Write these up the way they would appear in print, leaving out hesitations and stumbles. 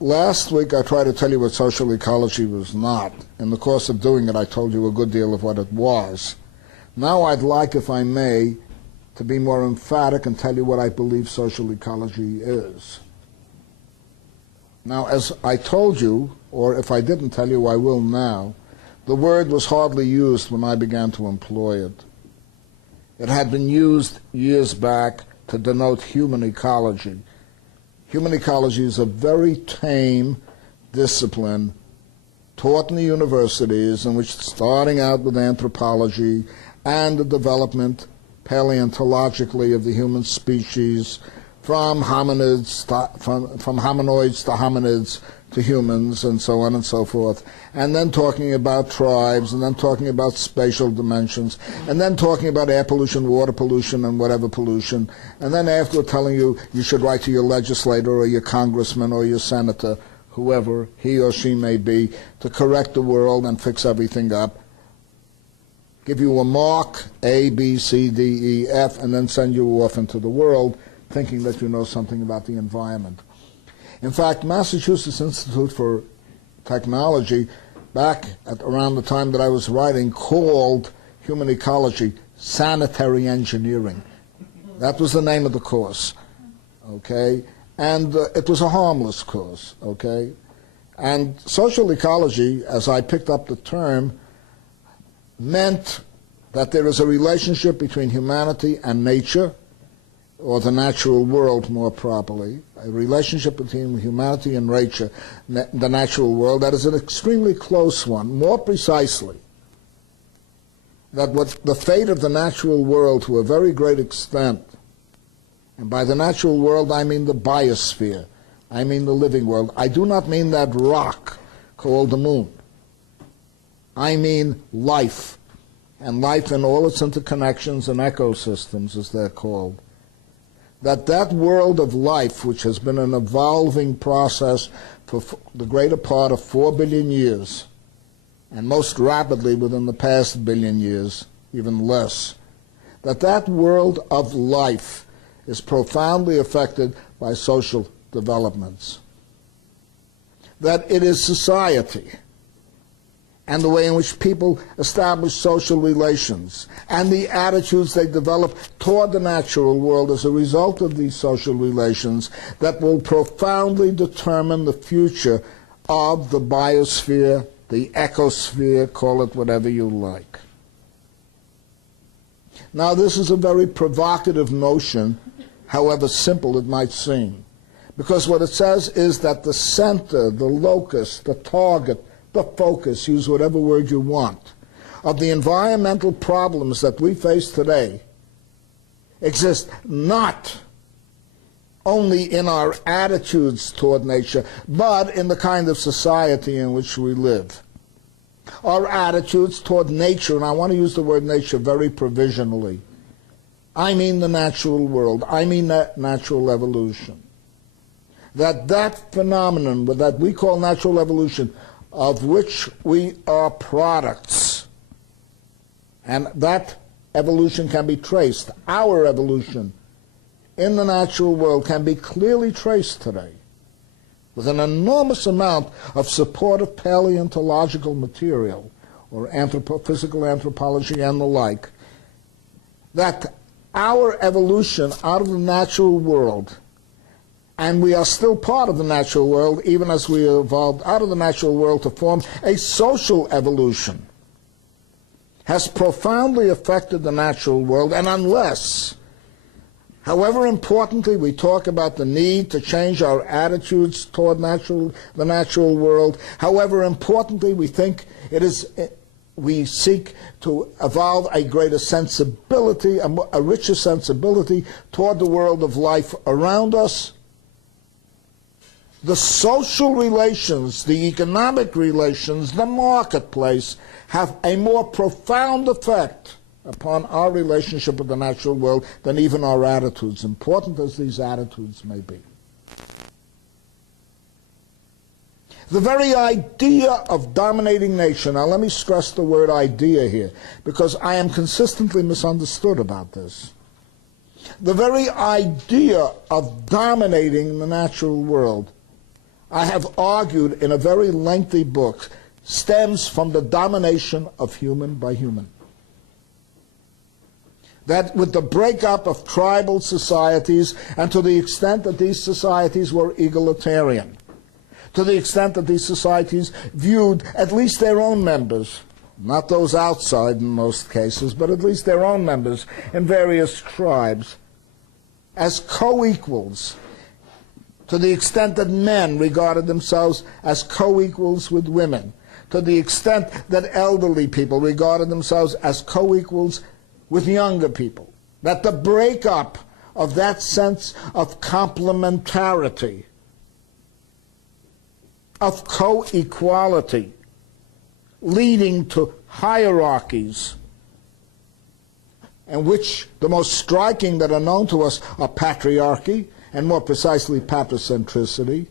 last week I tried to tell you what social ecology was not. In the course of doing it, I told you a good deal of what it was. Now I'd like, if I may, to be more emphatic and tell you what I believe social ecology is. Now, as I told you, or if I didn't tell you, I will now, the word was hardly used when I began to employ it. It had been used years back to denote human ecology. Human ecology is a very tame discipline taught in the universities, in which, starting out with anthropology and the development paleontologically of the human species, from hominoids to hominids to humans, and so on and so forth, and then talking about tribes, and then talking about spatial dimensions, and then talking about air pollution, water pollution, and whatever pollution, and then afterward telling you you should write to your legislator or your congressman or your senator, whoever he or she may be, to correct the world and fix everything up, give you a mark, A, B, C, D, E, F, and then send you off into the world thinking that you know something about the environment. In fact, Massachusetts Institute for Technology, back at around the time that I was writing, called human ecology sanitary engineering. That was the name of the course, okay? And it was a harmless course, okay? And social ecology, as I picked up the term, meant that there is a relationship between humanity and nature, or the natural world more properly, a relationship between humanity and nature, the natural world, that is an extremely close one. More precisely, that what the fate of the natural world to a very great extent, and by the natural world I mean the biosphere, I mean the living world. I do not mean that rock called the moon. I mean life, and life in all its interconnections and ecosystems, as they're called. That world of life, which has been an evolving process for the greater part of 4 billion years, and most rapidly within the past billion years, even less, that world of life is profoundly affected by social developments. That it is society, and the way in which people establish social relations, and the attitudes they develop toward the natural world as a result of these social relations, that will profoundly determine the future of the biosphere, the ecosphere, call it whatever you like. Now, this is a very provocative notion, however simple it might seem, because what it says is that the center, the locus, the target, the focus, use whatever word you want, of the environmental problems that we face today exist not only in our attitudes toward nature, but in the kind of society in which we live. Our attitudes toward nature, and I want to use the word nature very provisionally. I mean the natural world. I mean that natural evolution. That phenomenon that we call natural evolution, of which we are products, and that evolution can be traced. Our evolution in the natural world can be clearly traced today with an enormous amount of supportive paleontological material, or physical anthropology and the like, that our evolution out of the natural world, and we are still part of the natural world, even as we evolved out of the natural world to form a social evolution, has profoundly affected the natural world. And unless, however importantly we talk about the need to change our attitudes toward the natural world, however importantly we think it is, we seek to evolve a greater sensibility, a richer sensibility toward the world of life around us, the social relations, the economic relations, the marketplace have a more profound effect upon our relationship with the natural world than even our attitudes, important as these attitudes may be. The very idea of dominating nature, now let me stress the word idea here, because I am consistently misunderstood about this. The very idea of dominating the natural world, I have argued in a very lengthy book, stems from the domination of human by human. That with the breakup of tribal societies, and to the extent that these societies were egalitarian, to the extent that these societies viewed at least their own members, not those outside in most cases, but at least their own members in various tribes, as co-equals, to the extent that men regarded themselves as co-equals with women, to the extent that elderly people regarded themselves as co-equals with younger people, that the breakup of that sense of complementarity, of co-equality, leading to hierarchies, and which the most striking that are known to us are patriarchy, and more precisely patricentricity,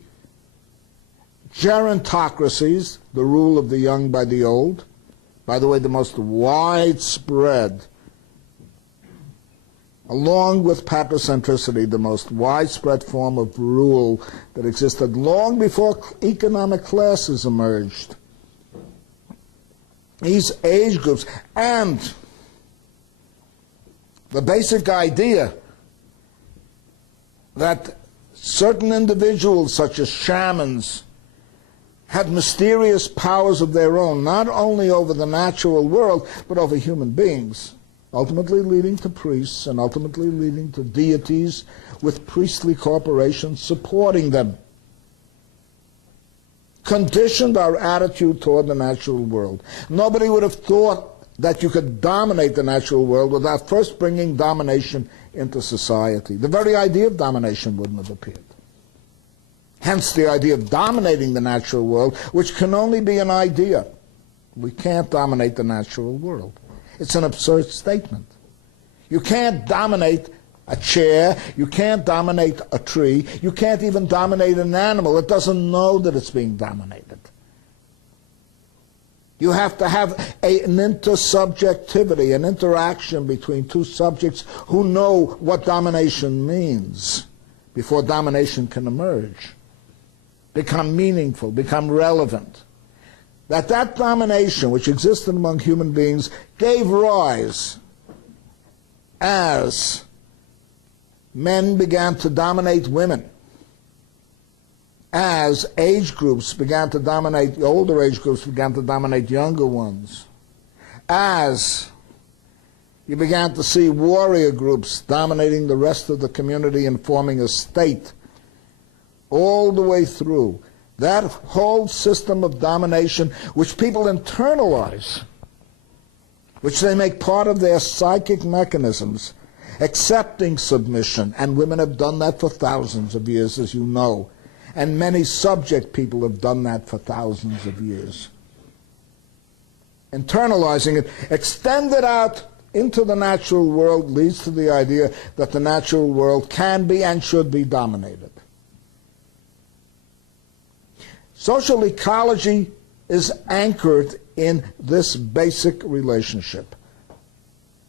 gerontocracies, the rule of the young by the old. By the way, the most widespread, along with patricentricity, the most widespread form of rule that existed long before economic classes emerged. These age groups, and the basic idea that certain individuals, such as shamans, had mysterious powers of their own, not only over the natural world, but over human beings, ultimately leading to priests and ultimately leading to deities with priestly corporations supporting them, conditioned our attitude toward the natural world. Nobody would have thought that you could dominate the natural world without first bringing domination into society. The very idea of domination wouldn't have appeared. Hence the idea of dominating the natural world, which can only be an idea. We can't dominate the natural world. It's an absurd statement. You can't dominate a chair, you can't dominate a tree, you can't even dominate an animal. It doesn't know that it's being dominated. You have to have an intersubjectivity, an interaction between two subjects who know what domination means before domination can emerge, become meaningful, become relevant. That domination which existed among human beings gave rise as men began to dominate women, as age groups began to dominate, older age groups began to dominate younger ones, as you began to see warrior groups dominating the rest of the community and forming a state, all the way through. That whole system of domination, which people internalize, which they make part of their psychic mechanisms, accepting submission, and women have done that for thousands of years, as you know, and many subject people have done that for thousands of years. Internalizing it, extended out into the natural world, leads to the idea that the natural world can be and should be dominated. Social ecology is anchored in this basic relationship.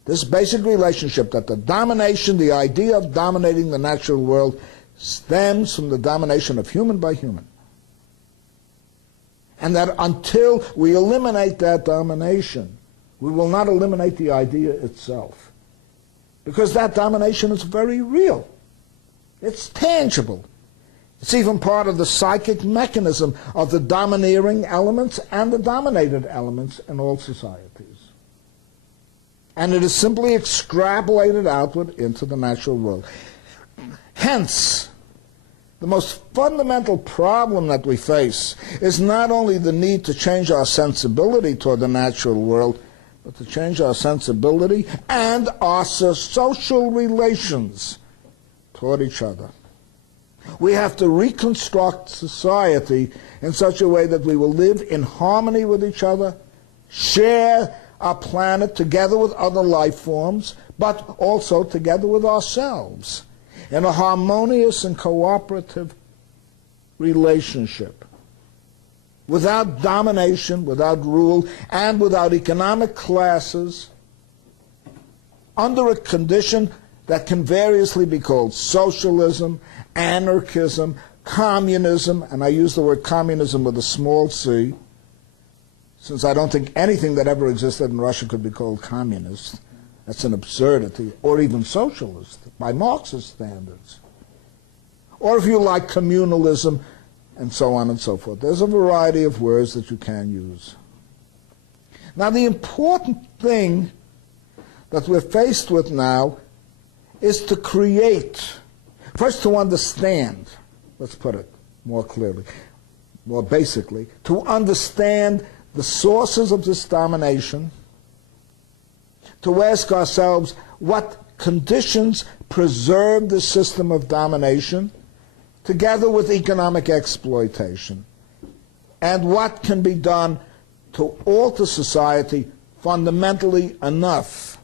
This basic relationship that the domination, the idea of dominating the natural world, stems from the domination of human by human. And that until we eliminate that domination, we will not eliminate the idea itself. Because that domination is very real. It's tangible. It's even part of the psychic mechanism of the domineering elements and the dominated elements in all societies. And it is simply extrapolated outward into the natural world. Hence, the most fundamental problem that we face is not only the need to change our sensibility toward the natural world, but to change our sensibility and our social relations toward each other. We have to reconstruct society in such a way that we will live in harmony with each other, share our planet together with other life forms, but also together with ourselves in a harmonious and cooperative relationship, without domination, without rule, and without economic classes, under a condition that can variously be called socialism, anarchism, communism, and I use the word communism with a small c, since I don't think anything that ever existed in Russia could be called communist. That's an absurdity, or even socialist, by Marxist standards. Or if you like, communalism, and so on and so forth. There's a variety of words that you can use. Now, the important thing that we're faced with now is to create, first to understand, let's put it more clearly, more basically, to understand the sources of this domination, to ask ourselves what conditions preserve the system of domination, together with economic exploitation, and what can be done to alter society fundamentally enough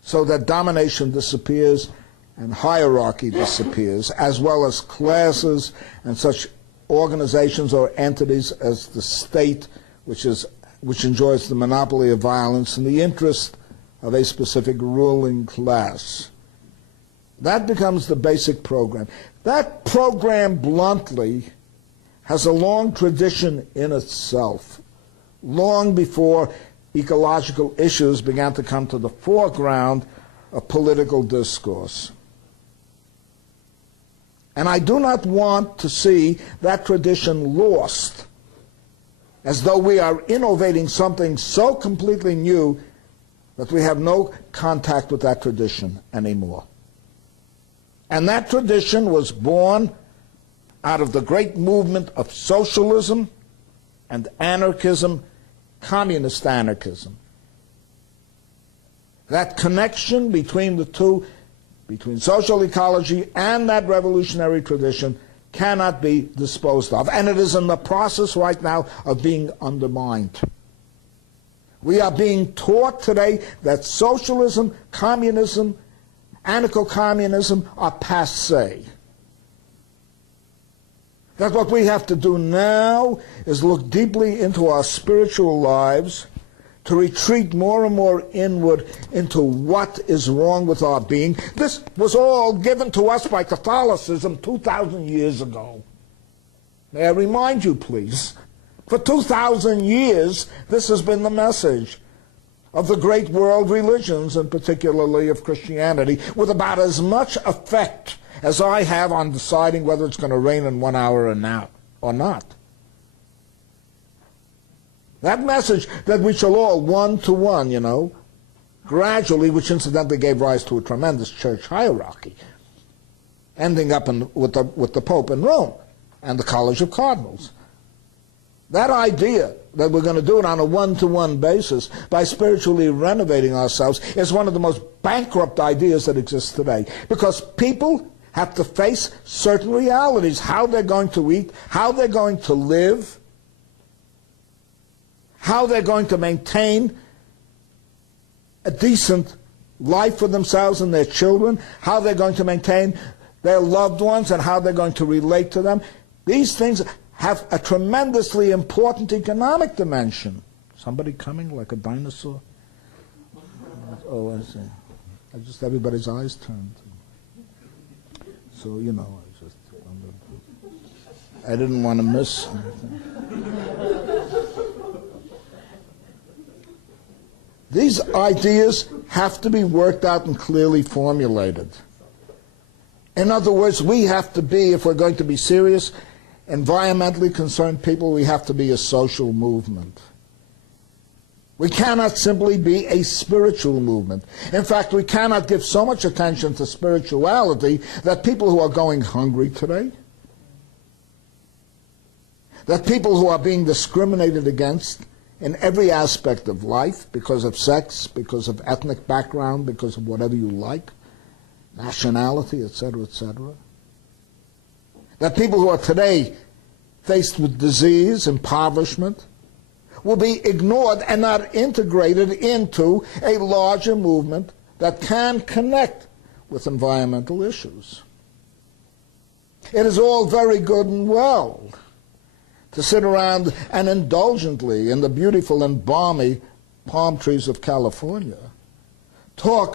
so that domination disappears and hierarchy disappears, as well as classes and such organizations or entities as the state, which enjoys the monopoly of violence in the interest of a specific ruling class. That becomes the basic program. That program, bluntly, has a long tradition in itself, long before ecological issues began to come to the foreground of political discourse. And I do not want to see that tradition lost, as though we are innovating something so completely new that we have no contact with that tradition anymore. And that tradition was born out of the great movement of socialism and anarchism, communist anarchism. That connection between the two, between social ecology and that revolutionary tradition, cannot be disposed of. And it is in the process right now of being undermined. We are being taught today that socialism, communism, anarcho-communism are passé. That what we have to do now is look deeply into our spiritual lives, to retreat more and more inward into what is wrong with our being. This was all given to us by Catholicism 2,000 years ago. May I remind you, please? For 2,000 years, this has been the message of the great world religions, and particularly of Christianity, with about as much effect as I have on deciding whether it's going to rain in 1 hour or not. That message that we shall all one-to-one, gradually, which incidentally gave rise to a tremendous church hierarchy, ending up with the Pope in Rome and the College of Cardinals. That idea that we're going to do it on a one-to-one basis by spiritually renovating ourselves is one of the most bankrupt ideas that exists today, because people have to face certain realities, how they're going to eat, how they're going to live, how they're going to maintain a decent life for themselves and their children, how they're going to maintain their loved ones, and how they're going to relate to them. These things have a tremendously important economic dimension. Somebody coming like a dinosaur? Oh, I see. Everybody's eyes turned. So, I didn't want to miss anything. These ideas have to be worked out and clearly formulated. In other words, we have to be, if we're going to be serious, environmentally concerned people, we have to be a social movement. We cannot simply be a spiritual movement. In fact, we cannot give so much attention to spirituality that people who are going hungry today, that people who are being discriminated against in every aspect of life because of sex, because of ethnic background, because of whatever you like, nationality, etc., etc., that people who are today faced with disease, impoverishment, will be ignored and not integrated into a larger movement that can connect with environmental issues. It is all very good and well to sit around and indulgently, in the beautiful and balmy palm trees of California, talk